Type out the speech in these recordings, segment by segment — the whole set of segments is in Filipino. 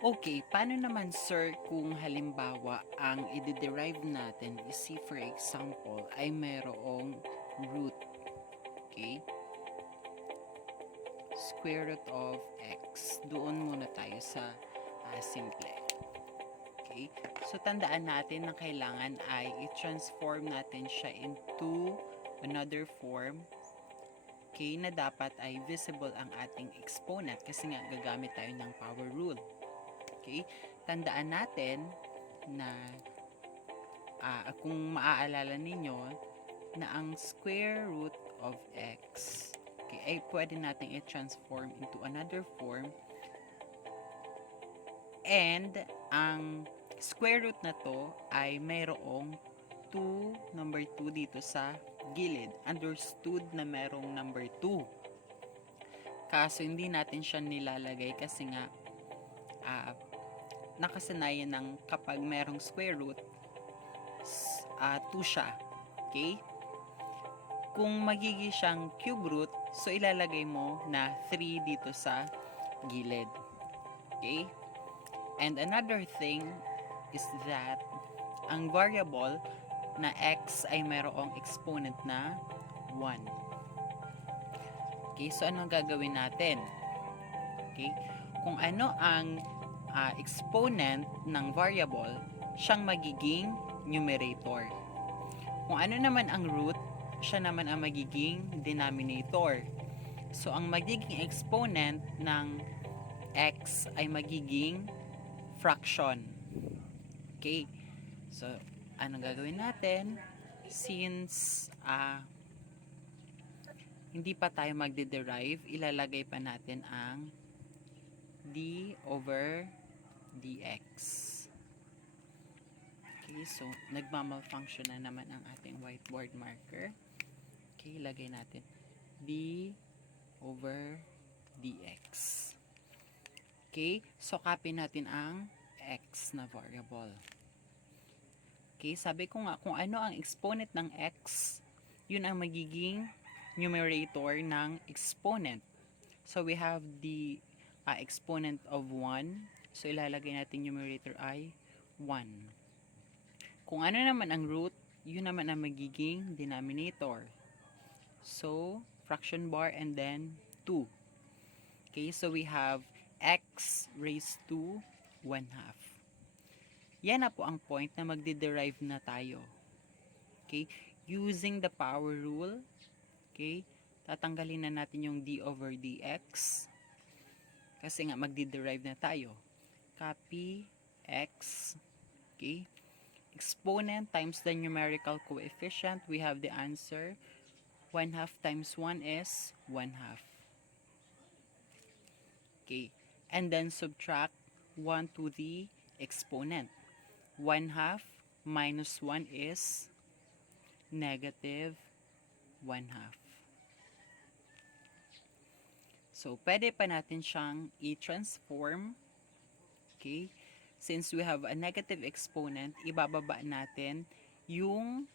Okay, paano naman sir kung halimbawa ang i-derive natin is si for example ay mayroong root, okay? Square root of x. Doon muna tayo sa simple. Okay? So, tandaan natin na kailangan ay i-transform natin siya into another form, okay, na dapat ay visible ang ating exponent kasi nga gagamit tayo ng power rule. Okay? Tandaan natin na kung maaalala ninyo na ang square root of x, okay, ay pwede natin i-transform into another form, and ang square root na to ay mayroong number 2 dito sa gilid. Understood na mayroong number 2. Kaso hindi natin siya nilalagay kasi nga nakasanayan ng kapag mayroong square root, 2 siya. Okay? Kung magiging siyang cube root, so ilalagay mo na 3 dito sa gilid. Okay? And another thing is that ang variable na x ay mayroong exponent na 1. Okay, so ano gagawin natin? Okay, kung ano ang exponent ng variable, siyang magiging numerator. Kung ano naman ang root, siya naman ang magiging denominator. So, ang magiging exponent ng x ay magiging fraction. Okay, so anong gagawin natin? Since hindi pa tayo magde-derive, ilalagay pa natin ang d over dx. Okay, so nagmamalfunction na naman ang ating whiteboard marker. Okay, ilagay natin d over dx. Okay, so copy natin ang x na variable. Okay, sabi ko nga kung ano ang exponent ng x, yun ang magiging numerator ng exponent. So we have the exponent of 1. So ilalagay natin numerator ay 1. Kung ano naman ang root, yun naman ang magiging denominator. So fraction bar and then 2. Okay, so we have x raised to 1/2. Yan na po ang point na magde-derive na tayo. Okay, using the power rule, okay, tatanggalin na natin yung d over dx kasi nga magde-derive na tayo. Copy x, okay, exponent times the numerical coefficient, we have the answer 1/2 times 1 is 1/2. Okay, and then subtract 1 to the exponent. 1/2 minus 1 is negative 1/2. So, pwede pa natin siyang i-transform. Okay, since we have a negative exponent, ibababa natin yung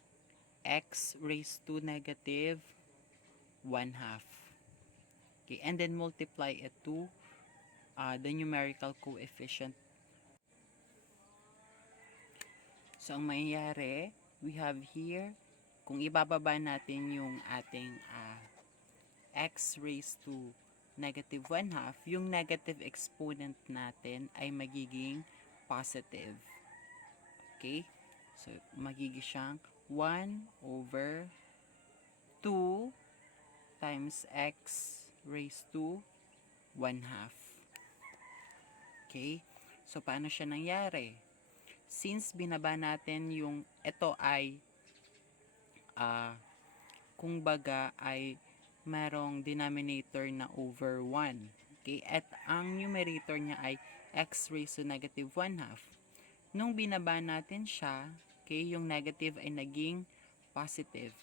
x raised to negative 1/2. Okay, and then multiply it to the numerical coefficient. So, ang mangyayari, we have here, kung ibababa natin yung ating x raised to negative 1/2, yung negative exponent natin ay magiging positive. Okay? So, magiging siyang 1 over 2 times x raised to 1/2. Okay? So, paano siya nangyari? Since binaba natin yung, ito ay, kung baga ay merong denominator na over 1. Okay? At ang numerator niya ay x raised to negative 1/2. Nung binaba natin siya, okay, yung negative ay naging positive.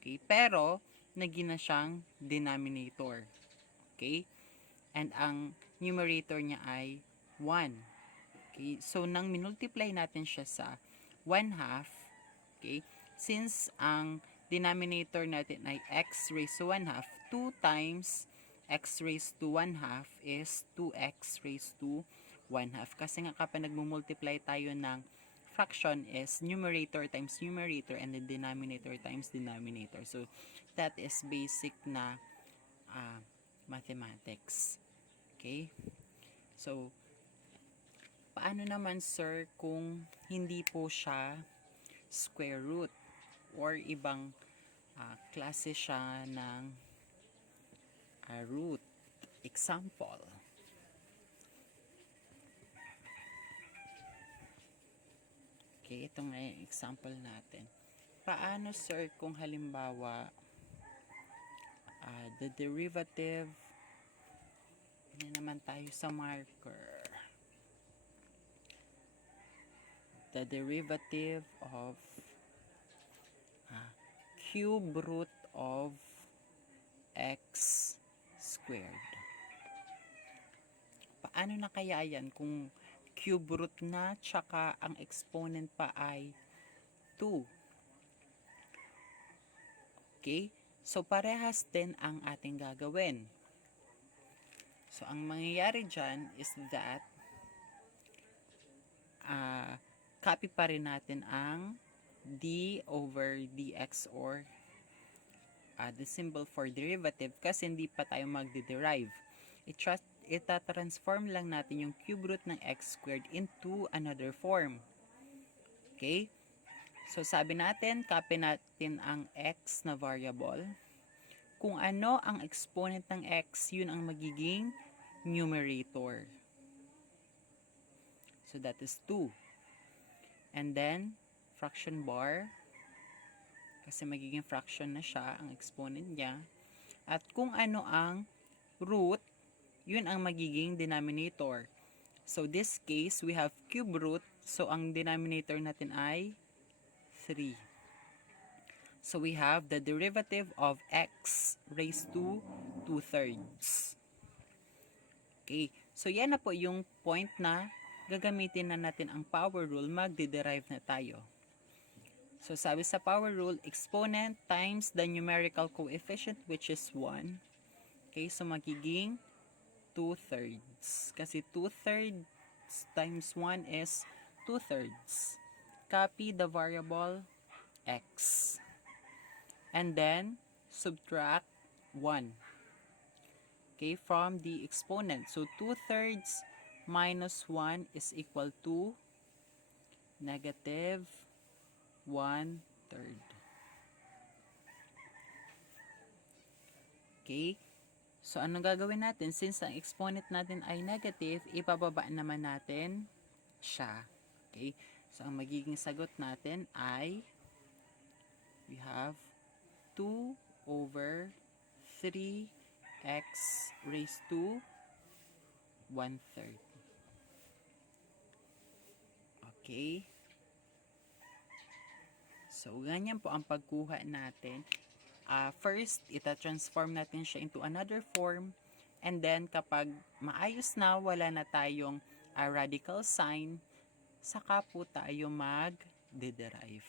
Okay? Pero, naging na siyang denominator. Okay? And ang numerator niya ay 1. Okay? So, nang minultiply natin siya sa 1/2, okay, since ang denominator natin ay x raised to 1/2, 2 times x raised to 1/2 is 2x raised to 1/2. Kasi nga kapag nagmumultiply tayo ng fraction is numerator times numerator and then denominator times denominator. So, that is basic na mathematics. Okay? So, paano naman sir kung hindi po siya square root or ibang klase siya ng root? Example. Okay, ito nga yung example natin. Paano sir kung halimbawa the derivative, na naman tayo sa marker. The derivative of cube root of x squared. Paano na kaya yan kung cube root na tsaka ang exponent pa ay 2? Okay? So, parehas din ang ating gagawin. So, ang mangyayari dyan is that copy pa rin natin ang d over dx or the symbol for derivative kasi hindi pa tayo magde-derive. Ita-transform lang natin yung cube root ng x squared into another form. Okay? So, sabi natin, copy natin ang x na variable. Kung ano ang exponent ng x, yun ang magiging numerator. So, that is 2. And then, fraction bar. Kasi magiging fraction na siya, ang exponent niya. At kung ano ang root, yun ang magiging denominator. So, this case, we have cube root. So, ang denominator natin ay 3. So, we have the derivative of x raised to 2/3. Okay. So, yan na po yung point na gagamitin na natin ang power rule. Magde-derive na tayo. So, sabi sa power rule, exponent times the numerical coefficient which is 1. Okay. So, magiging 2/3. Kasi 2/3 times 1 is 2/3. Copy the variable x. And then, subtract 1. Okay, from the exponent. So, 2/3 minus 1 is equal to negative 1/3. Okay? So, anong gagawin natin? Since ang exponent natin ay negative, ipababa naman natin siya. Okay? So, ang magiging sagot natin ay we have 2 over 3x raised to 1/3. Okay? So, ganyan po ang pagkuha natin. First, ita-transform natin siya into another form. And then, kapag maayos na, wala na tayong radical sign, saka po tayo mag-derive.